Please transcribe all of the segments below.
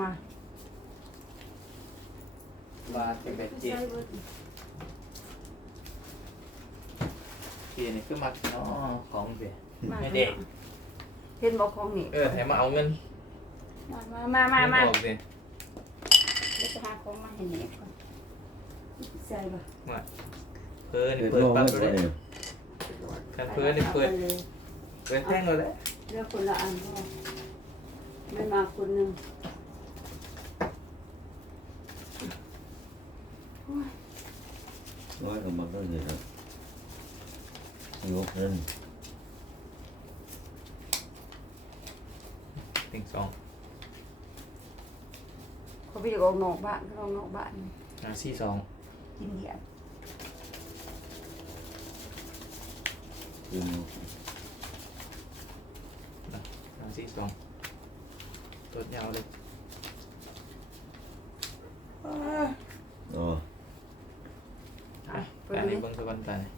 มาบาทเป็นแบบเจ็ดเจ็ดนี่คือมักเนาะของเสียมาให้เด็กเห็นบอกของนี่เออให้มาเอาเงิน มา มา มามาเงินออกสิเดี๋ยวจะหาของมาให้เน็ตก่อนใส่บ่เพิ่นเปิดเปิดโลกปั๊บไม่เลได้ยคันเพิ่นนี่เปิดอาไปลยเปิดแท่งเลยแหละเลือกคนละอันพอไม่มาคนหนึ่งโอ้ย ร้อยกับมันก็เลยครับยกนั่นติงสองเขาไปออกน ปิดการเลในยเบิ้ง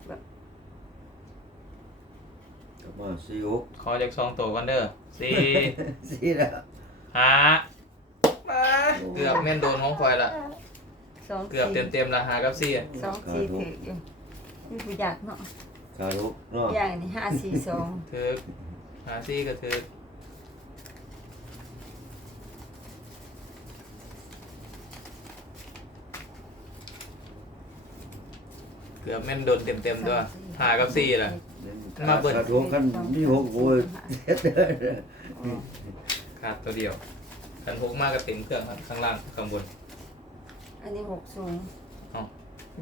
สะกันไปกลับมาสี่หกขอจากสองตัวกันเด้อสี่สี่แล้วห้าเกือบแม่นโดนของคอยละสองเกือบเต็มเต็มๆละหากับสี่อะสองสี่ถืออยู่นี่กูอยากเนาะคารุกเนาะอย่างนี้ห้าสี่สองถือหาสี่ก็ถือ เกือบแม่นโดนเต็มเต็มๆด้วยหากับสี่ล่ะ มาเบิดคารุกกันมีหกโวยเฮ็ดเด้อขาดตัวเดียวคันพกมากก็เต็มเครื่องครับข้างล่างข้างบนอันนี้หกสูง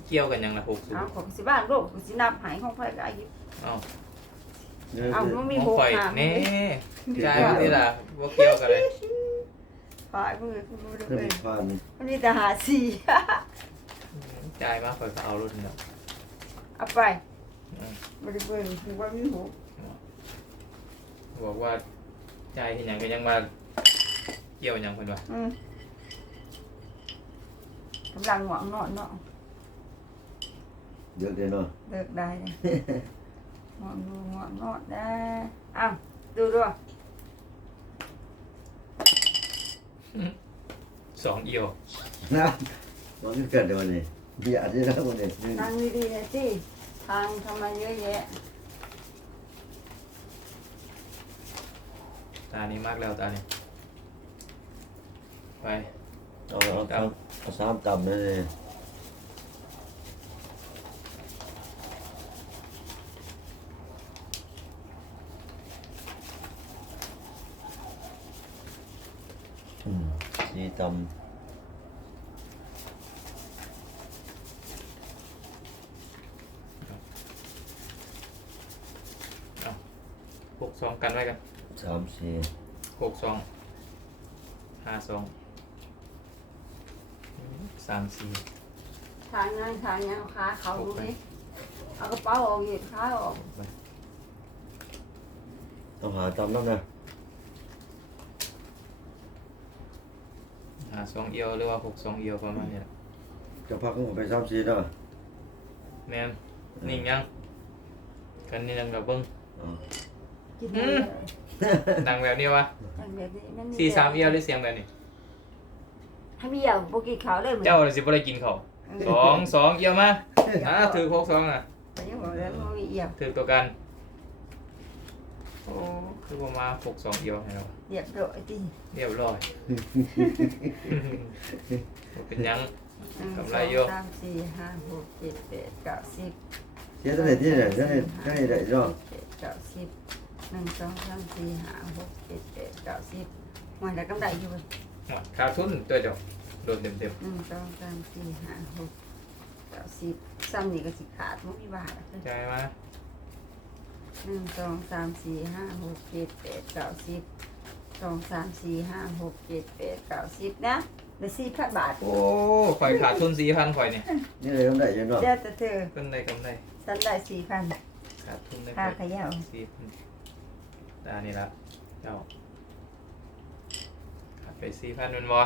เกี่ยวกันยังละหกสูงเอาของสิบ้านโลกของสินับหายของไฟก็อายุเอ้าเนี่ยเอามันมีของหกข่อยหางแน่ใช่ไหมล่ะว่าเกี่ยวกันเลยฝ่ายมือคุณดูถ้าเลมียผ่านมันมีแต่หาสี่จ่ายมากข่อยก็เอารุ่นเนาะ เอาไปอืมบริเวณคือว่ามีหกบอกว่าจ่ายเห็นยังก็ยังมาเกี่ยวยังคนวะอืมกำลังหวังนอนเนาะเยอะเลยเนาะเลิกได้เลยหวังดูหวังนอนได้อ้าวดูด้วยสองเอียวนะมันก็เกิดเดี๋ยวนี้ เบียดที่นะคนนี้หนึ่งนั่งดีๆนะสิทางทำไมเยอะแยะตานี้มากแล้วตานี้ไปเอาเอาเอาเอาสามต่ำเลยอืมสี่ต่ำ หก สองกันไว้กันสามสี่หกสองห้าสองสามสี่ทางยังทางยังเอาขาเขาดูดิเอากระเป๋าออกเหยียดขาออกไปต้องหาตามน้ำนะห้าสองเอียวหรือว่าหกสองเอียวประมาณนี้แหละจะพักก็ไปสามสี่เนาะแม่นนิ่งยังกันนี่ยังกับเบิ้งอ๋อ กินอืได้มเลยดังแบบนี้วะทางแบบนี้มันสี่สามเอียวหรือเสียงแบบนี้ ให้มีอย่างโบกี้เขาเลยเหมือนเจ้าเลยสิบ่ได้กินเขาวสองสองเอียวมาอ่าถือหกสองอะแต่ยังบอกแล้วมันมีเอี่ยมถือตัวกันโอ้คือประมาณหกสองเอียวให้เราเหยียบโดดจริงเรียบร้อยบ่เป็นหยังหนึ่งกำสไรองเยอะสามสี่ห้าหกเจ็ดแปดเก้าสิบเสียตั้งแต่ที่ไหนได้ได้ได้เนาะเจ็ดเก้าสิบ หนึ่งสองสามสี่ห้าหกเจ็ดแปดเก้าสิบมันได้กำไรอยู่เว้ยขาดทุนตัวเดียวโดนเต็มเต็มหนึ่งสองสามสี่ห้าหกเก้าสิบซ้ำนี่ก็สิขาดมันมีบาทอะๆใจไหมหนึ่งสองสามสี่ห้าหกเจ็ดแปดเก้าสิบสองสามสี่ห้าหกเจ็ดแปดเก้าสิบนะได้สี่พันบาทโอ้ข่อยขาดทุนสี่พันข่อยเนี่ยนี่เลยกำไรอยู่เนาะเดี๋ยวแต่เธอขึ้นได้กำไรฉันได้สี่พันขาดทุนได้ค่าข่อยขยาวสี่พัน ตานี่ละเจ้าขาดไปสี่พันเป็นบอ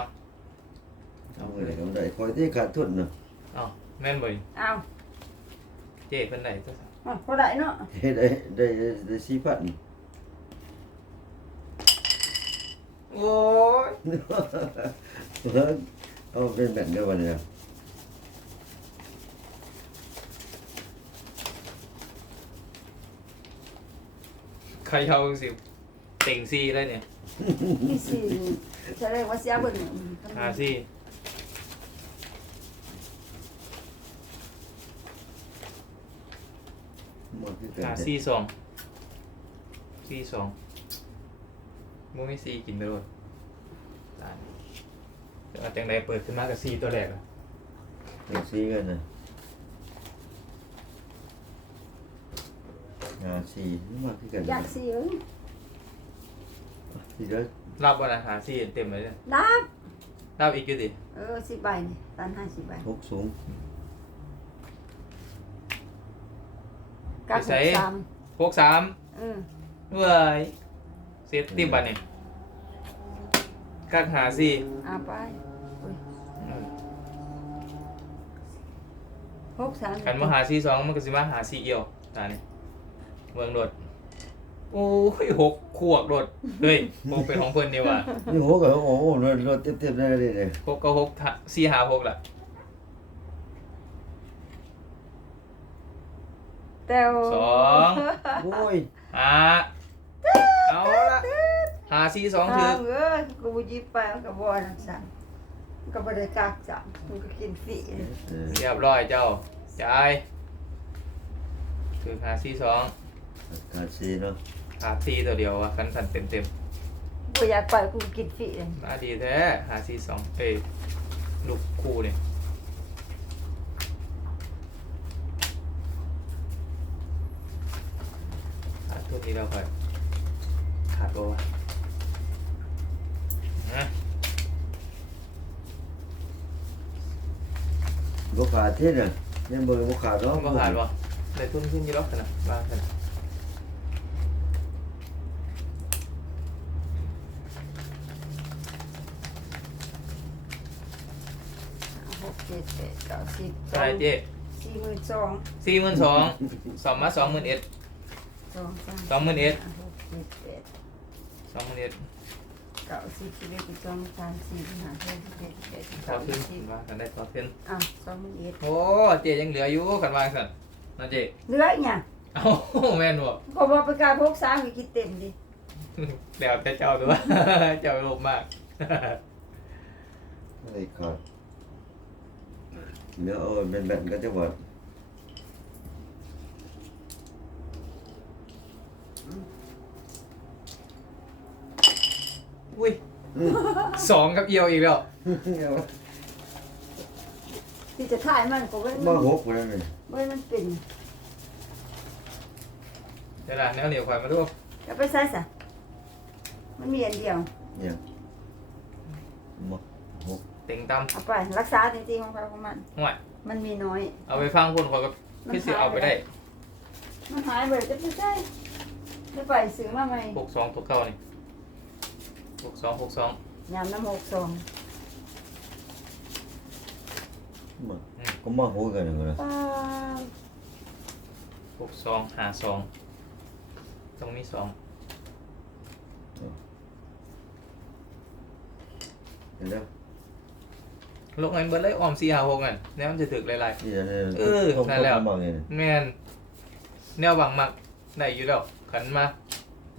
เอาเลยกำไรคอยที่ขาดทุนเนาะเอ้าแม่นบ่อยเอาเจ๊เพิ่นได้ตัวอ๋อพอได้เนาะได้ได้ได้สี่พันโโอ้ย เอาเป็นแบบเดียวกันเนี่ยใครเอาสิเต็งซีเลยเนี่ยที่สี่แสดงว่าเสียเบิ่งหาซีหมดที่เกิดหาซีสองซีสองมูไม่ซีกินไปเลยตายเอาจังไดเปิดขึ้นมากับซีตัวแรกอะเป็นซีกันนะ หาซีมากที่กันอยากสี่เอ้ยที่เด้อรับวันอาหารซีเต็มเลยเนี่ยนับรับอีกอยู่ดิเออสิบใบนี่ตันห้าสิบใบทุกสูงเก้าสิบสามพวกสามเออเว้ยเซฟติบันเนี่ยกักหาซีเอาไปอุ้ยหกสามกันมาหาซีสองมันก็สิมาหาซีเอียวตานี่ เมืองโดดโอ้ยหกขวกโดดเฮ้ยหกเป็นของเพิ่นนี่ว่ะนี่โหกับโอ้โหรถรถเต็มๆได้เลยเนี่ยหกก็หกทะซีหาหกล่ะเต้วสองโอ้ยหาเอาละหาซีสองทาถืองเอ้ยกูบ่หยิบไปมันก็บ่นักสั่งมันก็บ่ได้กักสั่งมันก็กินฟรีเออเรียบร้อยเจ้าจ่ายถือหาซีสอง หาซีเนาะขาซีตัวเดียววะคันสันเต็มเต็มบ่อยากไปกูกินฟรีเลยๆมาดีแท้หาซีสองเอยลูกคู่เนี่ยขาดตัวนี้เราค่อยขาดบ่วะนะบ่ขาดเท่น่ะยังบ่บ่ขาดเนาะบ่ขาดบ่ได้ทุนขึ้นอยี่รอกขนาดบ้างขนาด หกเจ็ดแปดเก้าสิบใช่เจ๊สี่หมื่นสองสี่หมื่นสองสองมาสองหมื่นเอ็ด สองสามสองหมื่นเอ็ดหกเจ็ดแปดสองหมื่นเอ็ดเก้าสิบสิบเอ็ดสิบสองสิบสามสิบสี่สิบห้าสิบหกสิบเจ็ดสิบแปดสิบต่อเก้าขึ้นสิบว่ากันได้ต่อขึ้นอะสองหมื่นเอ็ดโอ้เจ๊ยังเหลืออยู่กันวางสันนะเจ๊เหลืออีกเนี่ยเอ้าแม่นบ่ก็บอกไปการพกสามก็คิดเต็มดิเดี๋ยวแต่เจ้าด้วยเจ้าโลภมากไอ้ขาดเดี๋ยวเอาเป็น แบบกันจังหวัดอุ้ยสองกับเอียวอีกแล้ว ที่จะถ่ายมันก็เว้ยมามันหกแล้วนี่เว้ยมันเป็นเดี๋ยวล่ะแนวเหนียวข่อยมาดูจะไปใส่ซะมันมีอันเดียวเนี่ยมาหก เต็งตเอาไปรักษาจริงๆของใครของมันำห่วย มันมีน้อย เอาไปฟังคนข่อยก็คือสิเอาไปได้มันหายไปจะไปใส่จะไปซื้อมาใหม่หกสองตัวเก่านี่หกสองหกสองยามน้ำหกสองมาก็มาหกกันเลยป้าหกสองหาสองตรงนี้สองเห็นแล้ว ลงเงินเบิดเลยออมสี่หาหกเงินแล้วมันจะถึกหลายนี่แหละเออนั่นแหละมาไงๆแม่นแนวหวังมักได้อยู่แล้วขันมา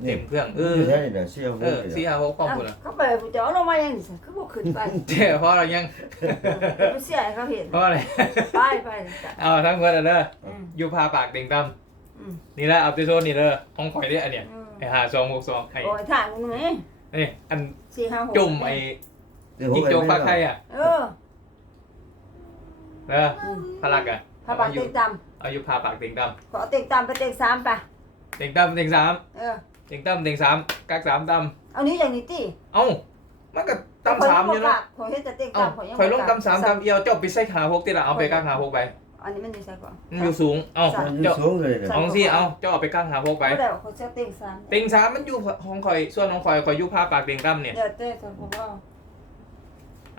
เต็มเครื่องเออใช่เนี่ยเสี่ยวเออสี่หาหกพร้อมคุณเอ้าอะเขาไปกูจะเอาลงมาอย่างนี้สิเขาบอกขึ้นไปเจ้เพราะอะไรยังไปเสียให้เขาเห็นเพราะอะไรไปไปจ้ะเอาทั้งหมดอะเด้ออืมอยู่พาปากเต็งตั้มอืมนี่แหละเอาไปโซนนี่เด้อห้องข่อยเนี่ยอันเนี้ยอืมไอ้หาสองหกสองไอ้โอ้ยถ่ายมึงไหมนี่อันสี่ห้าหกจุ่มไอ้จิงโจ้ปลาไข่อะ เออ เด้ออืมพลักอะถ้าปากเอาอยู่เต็งตเอาอยู่พาปากเต็งตั้มำขอเต็งตำไปเต็งสามไปเต็งตั้มเต็งสามเออเต็งตั้มเต็งสามกักสามตั้มเอานี้อย่างนี้ตีเอ้ามันก็ตั้มสามอยู่เนาะขอให้แต่เต็งเอ้าตำขอยังข่อยลงตั้มสามตั้มเอียวเจ้าไปใส่ขาหกติละเอาไปกักหาหกไปอันนี้มันอยู่ใส่ก่อน มันอยู่สูงเอ้ามันเจ้าสูงเลยเนี่ย เอาสิเอาเจ้าเอาไปกักหาหกไปไม่ได้ขอเจ้าเต็งสามเต็งสามมันอยู่ของข่อยส่วนของข่อยข่อยอยู่พาปากเต็งตั้มเนี่ยเดี๋ยวเต้คนผมว่า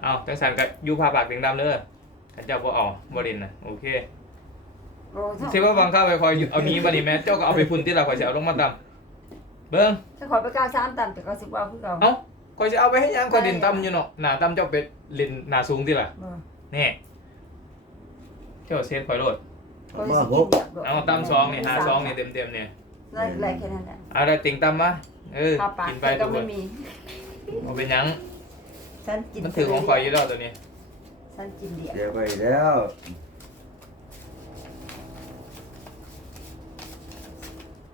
เอาจังสันกับอยู่พาปากเต็งตั้มเด้อ ถ้าเจ้าบ่เอาบ่เล่นนะโอเคโอ้ยสิว่าบางข้าวไปคอยเอานี้บัดนี้แม่เจ้าก็เอาไปพุ่นที่เราคอยสิเอาลงมาตำเบิ่งถ้าขอไปกาสามตำแต่ก็สิบว่าคือเก่าเอ้าคอยจะเอาไปให้ยังคอยเด่นต่ำอยู่เนาะหน้าต่ำเจ้าเป็ดเล่นหน้าสูงที่ล่ะบ่แน่เจ้าเซนคอยโลดก็มาสิหกิกนแบบบ่เอาต่ำสองนี่หาสองนี่เต็มเต็มๆเนี่ยนั่นแหละแค่นั้นแหละเอาได้ติ่งต่ำมาเออข้าวปลากินไปก็ทุกคไม่นมีเอาเป็นหยังฉันกินมันถือของคอยอยู่แล้วตัวนี้ ฉันกินเดียวเสียไปแล้ว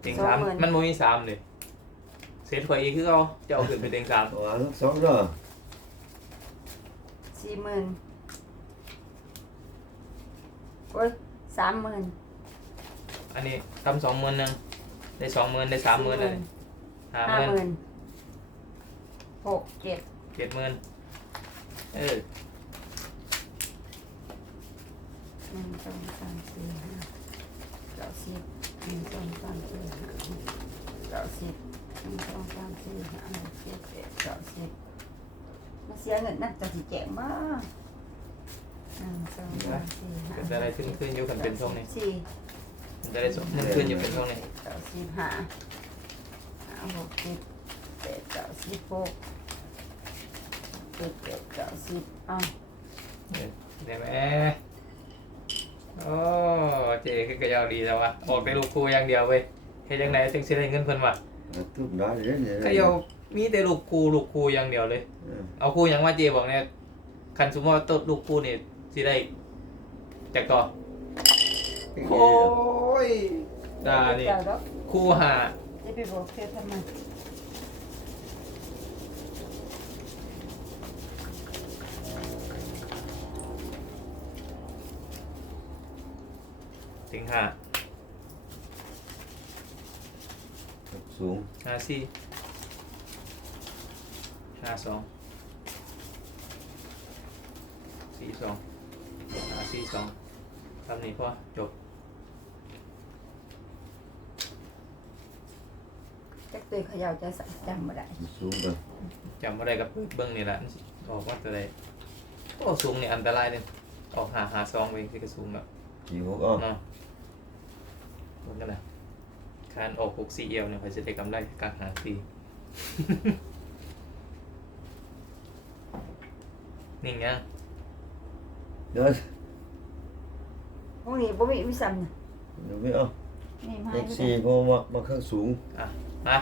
ติ่งสามมันโมมีสามเลยเซนคอยอีกคือเอาจะเอาขึ้นไปติ่งสามเอาอันทั้งสองเนาะสี่หมื่นโอ้ยสามหมื่นอันนี้ต่ำสองหมื่นหนึ่งได้สองหมื่นได้สามหมื่นเลยห้าห้าหมื่นหมื่นหกเจ็ดเจ็ดหมื่นเออ หนึ่งสองสามสี่ห้าเก้าสิบหนึ่งสองสามสี่ห้าเก้าสิบหนึ่งสองสามสี่ห้าหกเจ็ดแปดเก้าสิบมาเสียเงินนะจะสิแจกมาหนึ่งสองสามสี่ห้าเป็นอะไรขึ้นขึ้นยู่กันเป็นช่วงนี้สี่มันจะได้สองมันขึ้นอยู่เป็นช่วงนี้เก้าสิบห้าห้าหกสิบแปดเก้าสิบหกเจ็ดแปดเก้าสิบอะได้ไหม โอ้เจ๊คือกระยาวดีแล้ววะออกได้ลูกครูอย่างเดียวเว้ยเฮ็ดยังไงถึงสิได้เงินเพิ่นวะเอาทุบได้เลยเนี่ยกระยาวมีแต่ลูกครูลูกครูอย่างเดียวเลย เออเอาครูอย่างว่าเจบอกเนี่ยคันสมมติว่าต้นลูกครูนี่สิได้จากต่อโอ้ยดานี่เจ้าดอกครูหาจะไปบอกเธอทำไม ถึงหาสูงหาสี่หาสองสี่สองหาสี่สองทำนี้พอจบจักตัวเขย่าจะสั่จำมาได้สูงกันจำอะไรกับเบิ้งนี่แหละออกว่าจะได้โอ้สูงนี่อันตรายเลยออกหาหาซองไปที่กระสูงแบบ สี่หกเอ้อเนาะเหมือนกันนะการออกหกสี่เอวเนี่ยเขาจะได้กำไรกากหาสี่นิ่งยังเดินพวกนี้บ่มีวิสัมนะเดี๋ยวไม่เอานี่มาเอ็กให้ซี่เพราะว่ามาข้างสูงมา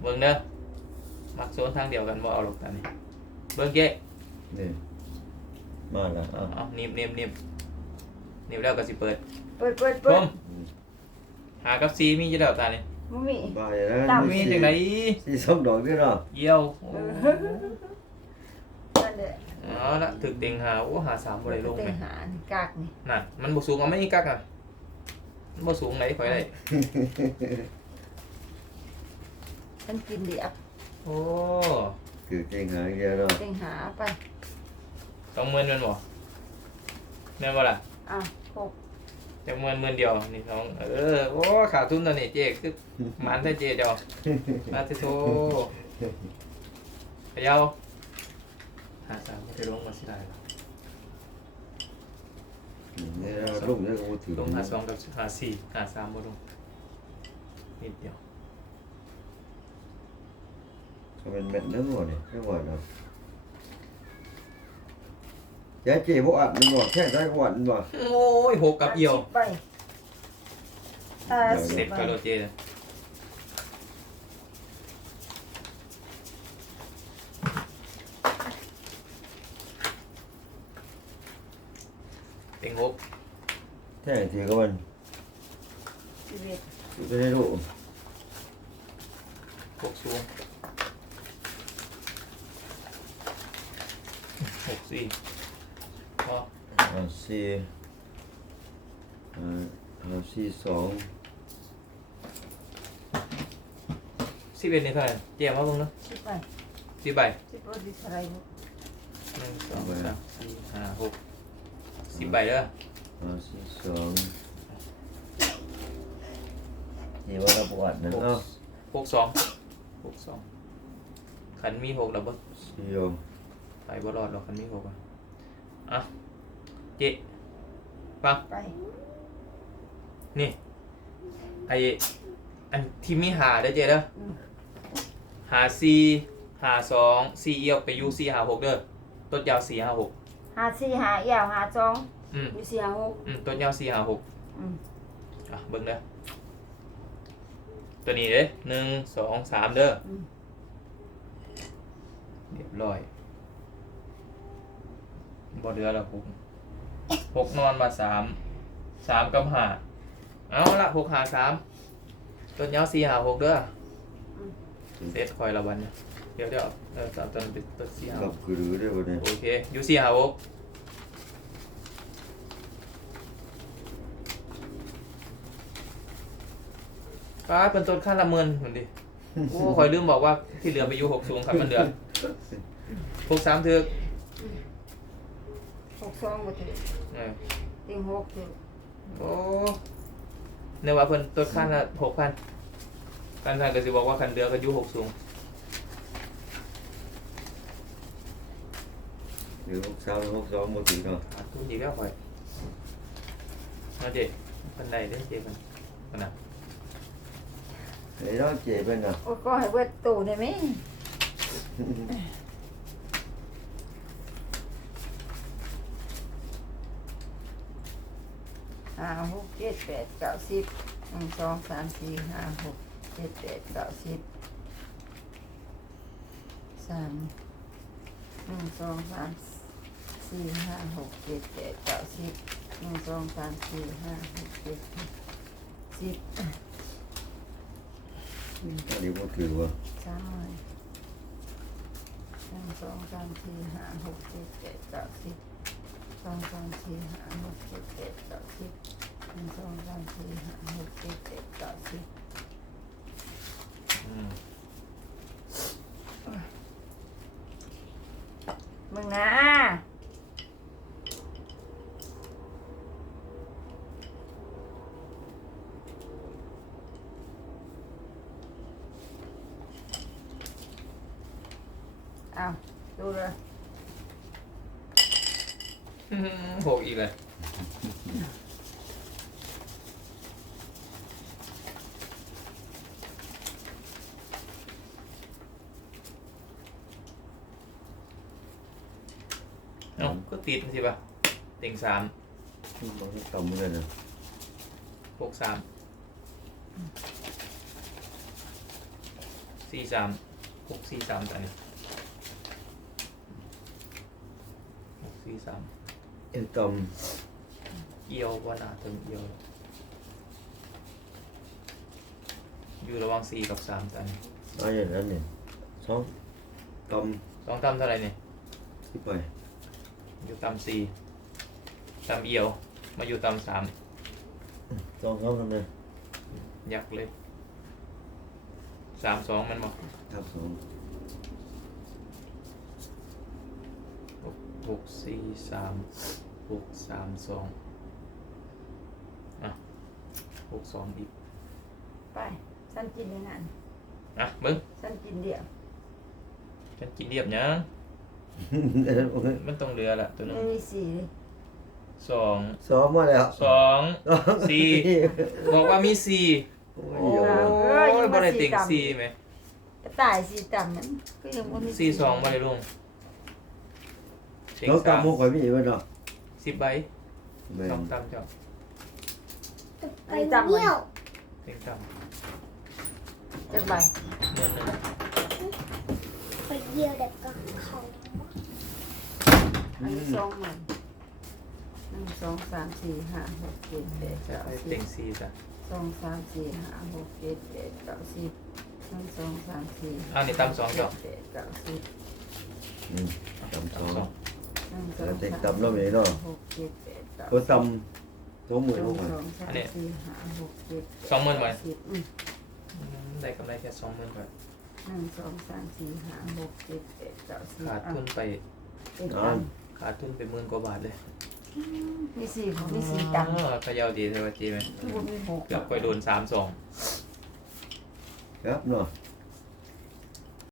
เบิ้งเด้อมักโซนทางเดียวกันว่าเอาหรอกตอนนี้เบิ้งเจ๊นี่มาแล้วเอาเอานิบนิบนิบ นิบแล้วก็สิเปิดเปิดเปิดชเปิดมหากับซีมีจะเดาตานี่บ่มีบายแล้วตาม มีจังไหนสี่สองดอกด้วยเนาะเยี่ยวโอ้นั่นแหละเอาละถึกเต็งหาโอ้หาสามบ่ได้ลงเต็ไหมงหานี่กากนี่น่ะมันบ่สูงเอาไม่มีกักอะมันบ่สูงไหนข่อยได้ ฉันกินเดียวโอ้คือเก่งหางเดียวเนาะเต็งหาไปต้องเมินแมันบ่แม่นบ่ล่ะ อะหกจักเมินเมินเดียวนี่น้องเออโอ้ขาดทุนตอนนี้เจ๊คือหมันแท้เจ๊เจ้ามาติโตพะเยาหาสามบ่ได้ลงมาสิได้หรอนี่เราลุ่มเนี่ยก็มาถือลงหาสองกับหาสี่หาสามบ่ลงนิดเดียวก็เป็นเม็ดนึงหมดเนี่ยไม่ไหวเนาะ ยายเจ๊บอกอัดมันบอกแค่ได้ก็อัดมันบอกโอ้ยหกกับเอี่ยวสิบใบตาสิสิบบใบกับโรเจเต็งหกแค่ทีก็มันสิบเอ็ดอยู่ได้รู้หกสูงหกสี่พออ่า สี่อ่าอ่าสี่สองสิบเอ็ดนี่เท่าไหร่เจียมว่าเบิ่งเนาะสิบใบสิบใบสิบใบดิอะไรบ่หนึ่งสองสามสี่ห้าหกสิบใบเด้ออ่าสี่สองนี่ว่าเราประวัตินั่นหกเอ้าหกสองหกสองขันมีหกแล้วบ่สี่ยงไปบ่รอดหรอกคันมีหกอะอะ เจ๊ฟังไปนี่ ไออันที่มีหาเด้อเจ๊เด้อหาซีหหาสองสี่เอียวไปอยูสี่หาหกเด้อต้นยาวสี่หาหกหาสี่หาเอี่ยวหาสองอืมอยู่สี่หาหกอืมต้นยาวสี่หาหกอืมอะเบิ่งเด้อตัวนี้เด้หนึ่งสองสามเด้ออืมเรียบร้อยบ่เดือละหก หกนอนมาสามสามกับห้าเอาละหกหาสามต้นยาวสี่หาหกเด้อเซตคอยละวันเนี่ยเดี๋ยวเดี๋ยวเออสามต้นเป็นต้นสี่หากัหบกคือรู้ได้วันนี้โอเคอยูสี่หาหกป้าดเป็นต้นขั้นละเมินเหมือนดิโอ้คอยลืมบอกว่าที่เหลือไปอยูหกสูงครับมันเหลือหกสามเถือกห กสองบ่ถือเออติงหกถือโอ้เนี่ยว่าเพิ่นต้นขั้นละหกพันกันท่านก็สิบอกว่าคันเดือก็อยูหกสูงหรือหกสามหกสองหมดถึงเนาะขาดทุนอีกแล้วคอยมาเจ๊คันใดเด้อเจ๊กันกันนะไอ้น้องเจ็บเป็นเนาะโอ้ยก็ให้เบิดตู้ได้ไหม ห้าหกเจ็ดแปดเก้าสิบหนึ่งสองสามสี่ห้าหกเจ็ดแปดเก้าสิบสามหนึ่งสองสามสี่ห้าหกเจ็ดแปดเก้าสิบหนึ่งสองสามสี่ห้าหกเจ็ดแปดสิบอันนี้หมดถือว่าสามร้อยหนึ่งสองสามสี่ห้าหกเจ็ดแปดเก้าสิบ สองสามสี่ห้าหกเจ็ดแปดเก้าสิบหนึ่งสองสามสี่ห้าหกเจ็ดแปดเก้าสิบอืมมึงนะเอาดูเลย อื้อหือหกอีกเลยเอ้าก็ติดสิป่ะเต็งสามมันก็ต่ำเลยนะหกสามสี่สามหกสี่สามตัวนี้หกสี่สาม เอ็นต่เอียวว่านาถึงเอียว อยู่ระหว่างสี่กับสามตัวนี้ำอะไรอย่างนั้นเนี่ยสองต่สองต่ำเท่าไหร่เนี่ยำที่ไปอยู่ต่ำสี่ต่ำเอียว มาอยู่ต่ำสามสองสองทำไมยักษ์เลยสามสองมันบอกทับสองหกสี่สาม หกสามสองอะหกสองอีกไปฉันกินอย่างนั้นอะมึงฉันกินเดียวฉันกินเรียบยังมันต้องเรือละตัวนึไม่งมีสีเลยสองสองมาแล้วสองสี่บอกว่ามีสี่โอ้โอ้ยยบริติงสี่ไหมกระต่ายสีต่ำนั้นก็ยังบ่มีสี่สองบริลุงเต็งน้องสามตำมุกข่อยมีอีกไหมเนาะ สิบใบแม่สองนตำเจ้าไอ้ต่ำเลยเต็งตจะใบำเงินหนึ่งไปเยี่ยวเด็กก็เขาอันนี้สองหมันหนึ่งสองสามสี่ห้าหกเจ็ดแปดจะเก้าให้สิเต็บงสี่จ้ะสองสามสี่ห้าหกเจ็ดแปดเก้าสิบหนึ่งสองสามสี่อ้าวนี่ตำสองเจ้าเจ็ดแปดเก้าสิบอืมตำสองตำสองหนึ่งสอง แล้วเด็กสามต่ำแล้วไหมเนาะหกเจ็ดแปดเก้า ก็สิบตำสองหมื่นสอลูงกอะสองสามสี่ห้าหกเจ็ดแปดสองหมื่นไหมสิบอืมอืมได้กำไรแค่สองหมื่นบาทหนึ่งสองสามสี่ห้าหกเจ็ดแปดเก้าสิบขาดทุนไปเป็นตังค์ขาดทุนไปหมื่นกว่าบาทเลยมีสี่มีสี่ตังค์อ๋อเขยาวดีใช่ไหมจีไหมทุกคนมีหกเกือบไปโดนสามสองครับเนาะ